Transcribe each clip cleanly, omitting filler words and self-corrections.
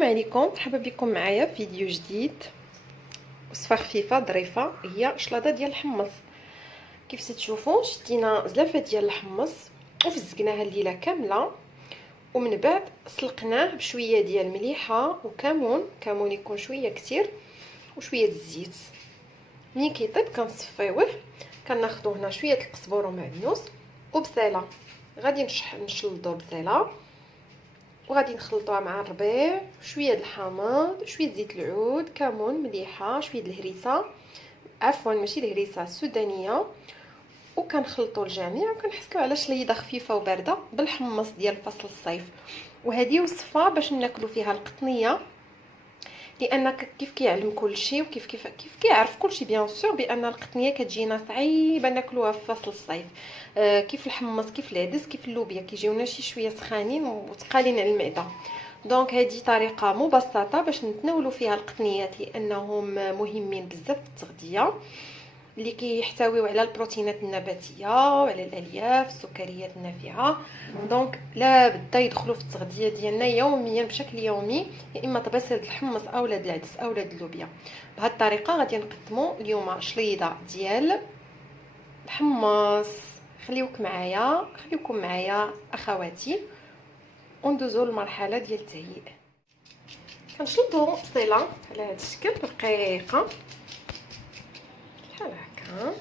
السلام عليكم، مرحبا بكم معايا في فيديو جديد. وصفه خفيفه ظريفه هي شلاضه ديال الحمص. كيف تشوفوا شدينا زلافه ديال الحمص وفزقناها الليله كامله، ومن بعد سلقناه بشويه ديال المليحه وكمون يكون شويه كتير وشويه الزيت. ملي كيطيب كنصفيوه، كناخذوا هنا شويه القزبر ومعدنوس وبصله. غادي نشلضوا بصله وغادي نخلطوها مع الربيع، شويه د الحامض، شويه زيت العود، كمون، مليحه، شويه الهريسه، عفوا ماشي الهريسه السودانيه، وكنخلطوا الجميع وكنحسكوا على شليضه خفيفه وبارده بالحمص ديال فصل الصيف. وهذه وصفه باش ناكلوا فيها القطنيه، لان كيف كيعلم كل شيء وكيف كيعرف كل شيء بيان سور بان القطنيه كتجينا صعيبه ناكلوها في فصل الصيف. كيف الحمص، كيف العدس، كيف اللوبيا كيجيونا شويه سخانين وثقالين على المعده. دونك هذه طريقه مبسطه باش نتناولوا فيها القطنيات، لانهم مهمين بزاف في التغذيه، اللي كيحتويو على البروتينات النباتيه وعلى الالياف السكريات النافعه. دونك لا بد يدخلوا في التغذيه ديالنا يوميا بشكل يومي، يا اما طباسه الحمص اولا العدس اولا اللوبيا. بهذه الطريقه غادي نقدموا اليوم شليضه ديال الحمص. خليكم معايا اخواتي وندوزوا للمرحله ديال التهيئ. كنشلطوا بصله على هذا الشكل رقيقه بحال هكا.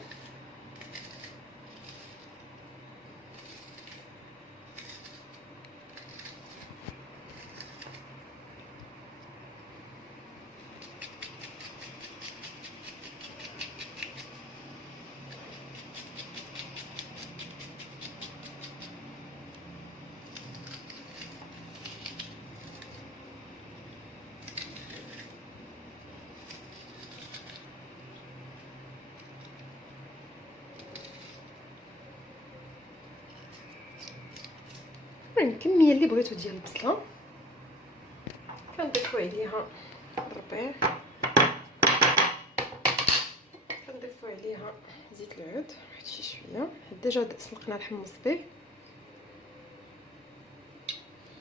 الكميه اللي بغيتو ديال البصله كنضيفوا عليها الربيع، كنضيفوا عليها زيت العود واحد شي شويه. ديجا سلقنا الحمص به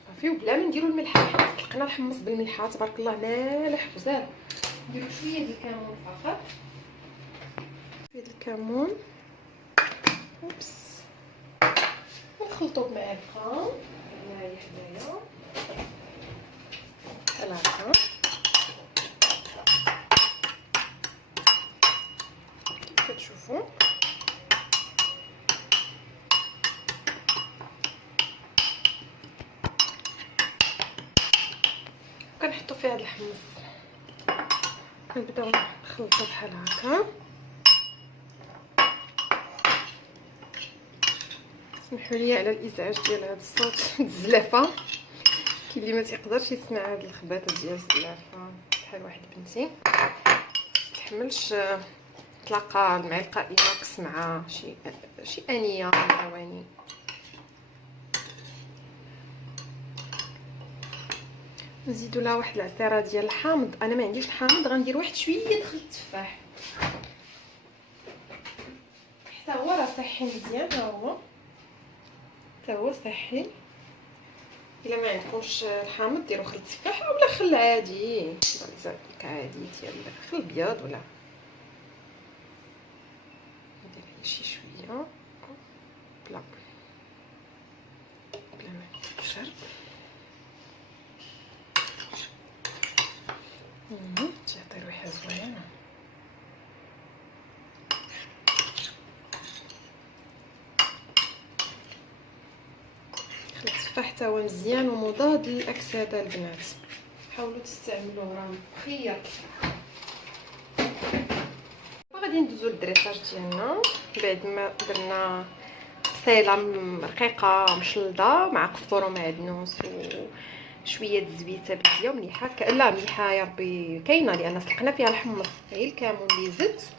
صافي، وبلا ما نديروا الملحه، حيت سلقنا الحمص بالملحه تبارك الله مالح بزاف. نديروا شويه ديال الكمون فقط، شويه ديال الكمون ونخلطوا بمعلقه هنايا حدايا بحال هكا. كيف كتشوفوا كنحطوا فيها هذا الحمص، كنبداو نخلطوا بحال هكا. سمحوا لي على الازعاج ديال هذا الصوت الزلافه، كاين اللي ما تيقدرش يسمع هاد الخباطه ديال الزلافه بحال واحد بنتي تحملش تلاقى المعلقه اينوكس مع شي انيه من الاواني. نزيدوا لها واحد العصيره ديال الحامض. انا ما عنديش الحامض، غندير واحد شويه خل التفاح، حتى هو راه صحي مزيان، هو صحي. الا ما عندكمش الحامض ديروا خل التفاح اولا خل عادي، زعك عادي ديال خل ابيض، ولا ندير شي شويه بلا ما نكثر. تعطي ريحه زوينه. خل التفاح حتى هو مزيان ومضاد للاكسده البنات، حاولوا تستعملوه راه خير. غادي ندوزو للدريساج ديالنا. بعد ما درنا بصيله رقيقه مشلضه مع قزبر ومعدنوس وشويه الزويته بلديه ومليحه. لا مليحه يا ربي كاينه، لان سلقنا فيها الحمص، غير الكمون اللي زدت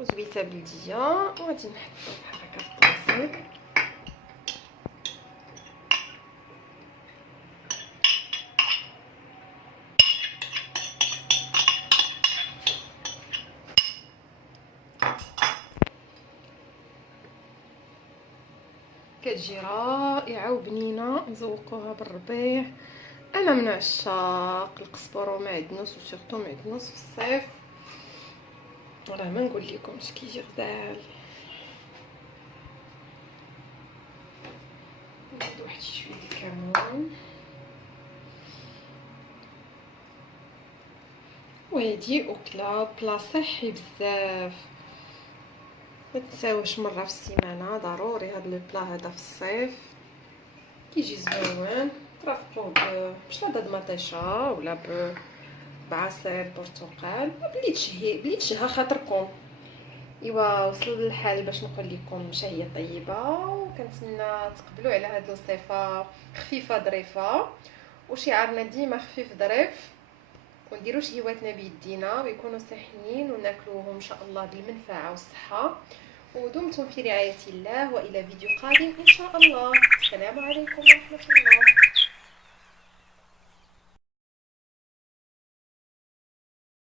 وزويته بلديه. وغادي نحطو بحال هكا في الطاسه. كتجي رائعه وبنينه. نزوقوها بالربيع انا من عشاق القزبر ومعدنوس، وسورتو معدنوس في الصيف، راه ما نقول لكمش كيجي غزال. نزيد واحد شويه د الكمون، وهادي اكله بلا صحي بزاف. ما تنساوش مره في السيمانه ضروري هاد لو بلا هذا في الصيف، كيجي زوين. ترافقوه بشلاضه د مطيشه ولا بعصير برتقال، بلي تشهى خاطركم. ايوا وصل الحال باش نقول لكم شهيه طيبه، وكنتمنى تقبلوا على هاد الوصفه خفيفه ظريفه، وشعارنا ديما خفيف ظريف، ونديرو شهيواتنا بيدينا ويكونوا صحيين وناكلوهم ان شاء الله بالمنفعه والصحه. ودمتم في رعايه الله، والى فيديو قادم ان شاء الله. السلام عليكم ورحمه الله.